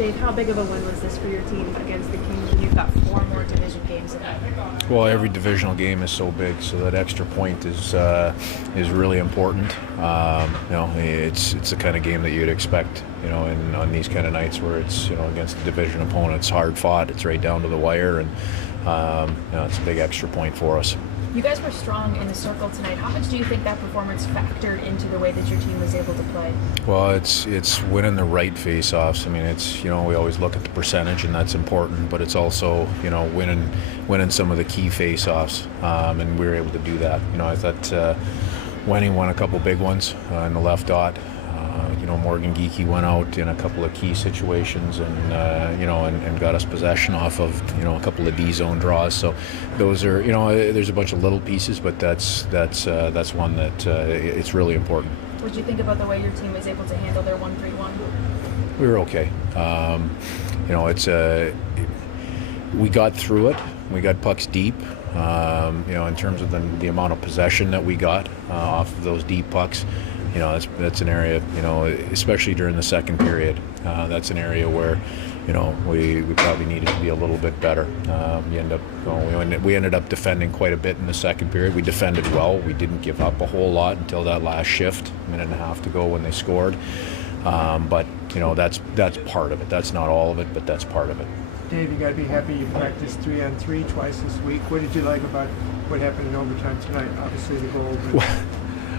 Dave, how big of a win was this for your team against the Kings when you've got 4 more division games in it? Well, every divisional game is so big, so that extra point is really important. It's the kind of game that you'd expect, on these kind of nights where it's, against a division opponent. It's hard fought. It's right down to the wire, and it's a big extra point for us. You guys were strong in the circle tonight. How much do you think that performance factored into the way that your team was able to play? Well, it's winning the right face-offs. I mean, it's, we always look at the percentage, and that's important, but it's also, winning some of the key face-offs, and we were able to do that. I thought Wenning won a couple big ones in the left dot. Morgan Geekie went out in a couple of key situations and got us possession off of, a couple of D-zone draws. So those are, there's a bunch of little pieces, but that's one that it's really important. What did you think about the way your team was able to handle their 1-3-1? We were okay. We got through it. We got pucks deep. In terms of the amount of possession that we got off of those deep pucks, that's an area, especially during the second period, that's an area where, we probably needed to be a little bit better. We ended up defending quite a bit in the second period. We defended well. We didn't give up a whole lot until that last shift, minute and a half to go when they scored. But that's part of it. That's not all of it, but that's part of it. Dave, you got to be happy you practiced 3-on-3 twice this week. What did you like about what happened in overtime tonight? Obviously the goal.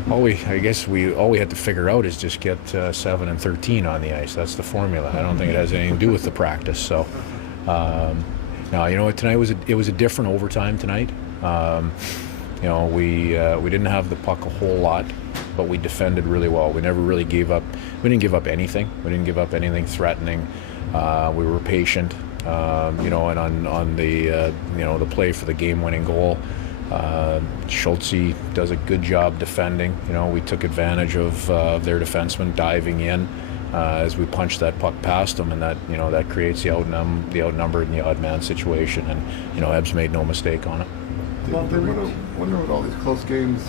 All we had to figure out is just get 7 and 13 on the ice. That's the formula. I don't think it has anything to do with the practice. So, now tonight was a different overtime tonight. We didn't have the puck a whole lot, but we defended really well. We never really gave up. We didn't give up anything. We didn't give up anything threatening. We were patient. And on the play for the game-winning goal. Schultze does a good job defending. We took advantage of their defenseman diving in as we punched that puck past them, and that creates the outnumbered and the odd man situation. And Ebbs made no mistake on it. Wonder what all these close games,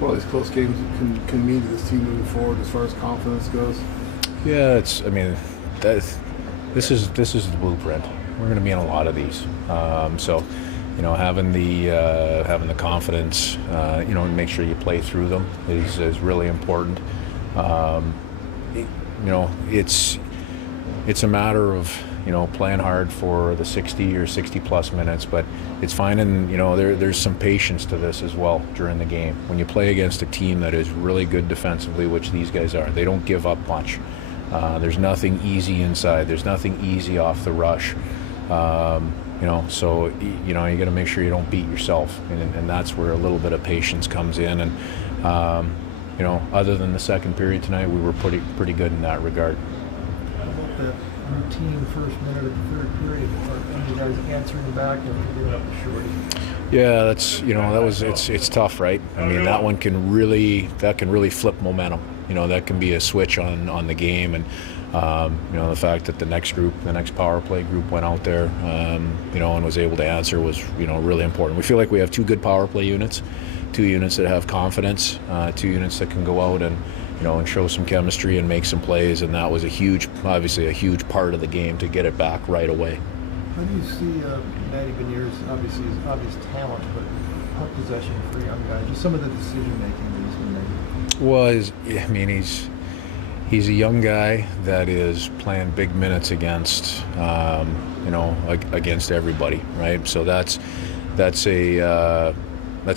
can mean to this team moving forward as far as confidence goes. Yeah, this is the blueprint. We're going to be in a lot of these, so. Having the confidence, and make sure you play through them is really important. It's a matter of playing hard for the 60 or 60 plus minutes, but it's finding there's some patience to this as well during the game. When you play against a team that is really good defensively, which these guys are, they don't give up much. There's nothing easy inside. There's nothing easy off the rush. So you got to make sure you don't beat yourself, and that's where a little bit of patience comes in. And other than the second period tonight, we were pretty good in that regard. How about that routine first minute of the third period? Are you guys answering back after giving up a shorty? Yeah, it's tough, right? I mean, that one can really flip momentum. That can be a switch on the game, and the fact that the next power play group went out there, and was able to answer was, really important. We feel like we have 2 good power play units, 2 units that have confidence, 2 units that can go out and, and show some chemistry and make some plays, and that was obviously a huge part of the game to get it back right away. How do you see Matty Beniers, obviously his obvious talent, but puck possession for young guys, just some of the decision making that he's been making? Well, he's a young guy that is playing big minutes against, against everybody, right? So that's a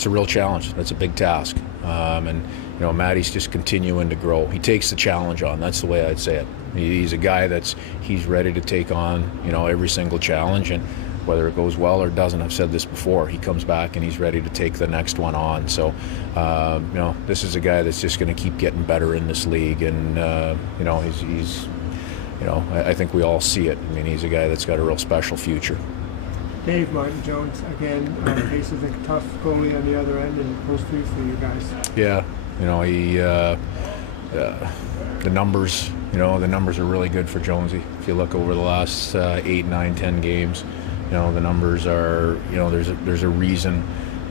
real challenge. That's a big task, and Matty's just continuing to grow. He takes the challenge on. That's the way I'd say it. He's a guy he's ready to take on, every single challenge, and whether it goes well or doesn't, I've said this before, he comes back and he's ready to take the next one on. So, this is a guy that's just going to keep getting better in this league, and he's I think we all see it. I mean, he's a guy that's got a real special future. Dave, Martin Jones again faces a tough goalie on the other end, and post 3 for you guys. Yeah, he the numbers are really good for Jonesy. If you look over the last 8, 9, 10 games, the numbers are, there's a reason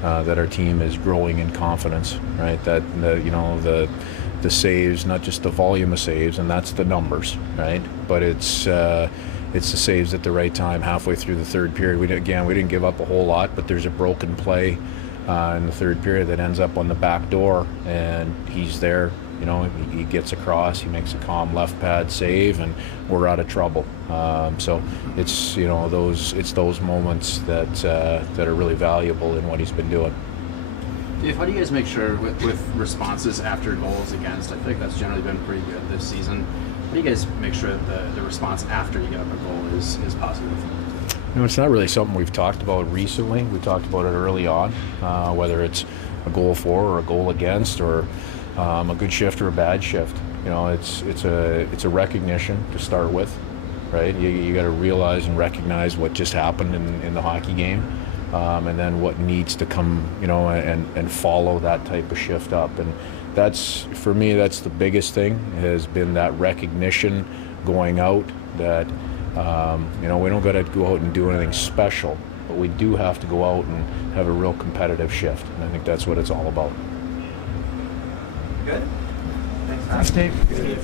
that our team is growing in confidence, right? That the the saves, not just the volume of saves, and that's the numbers, right? But it's the saves at the right time halfway through the third period. We didn't give up a whole lot, but there's a broken play in the third period that ends up on the back door, and he's there. You know, he gets across, he makes a calm left pad save, and we're out of trouble. So it's, you know, those moments that are really valuable in what he's been doing. Dave, how do you guys make sure with responses after goals against? I feel like that's generally been pretty good this season. How do you guys make sure that the response after you get up a goal is positive? You know, it's not really something we've talked about recently. We talked about it early on, whether it's a goal for or a goal against, or a good shift or a bad shift. You know, it's a recognition to start with, right? You got to realize and recognize what just happened in the hockey game, and then what needs to come, you know, and follow that type of shift up. And that's, for me, that's the biggest thing, has been that recognition going out that, you know, we don't got to go out and do anything special, but we do have to go out and have a real competitive shift. And I think that's what it's all about. Good. Thanks, Dave. Good.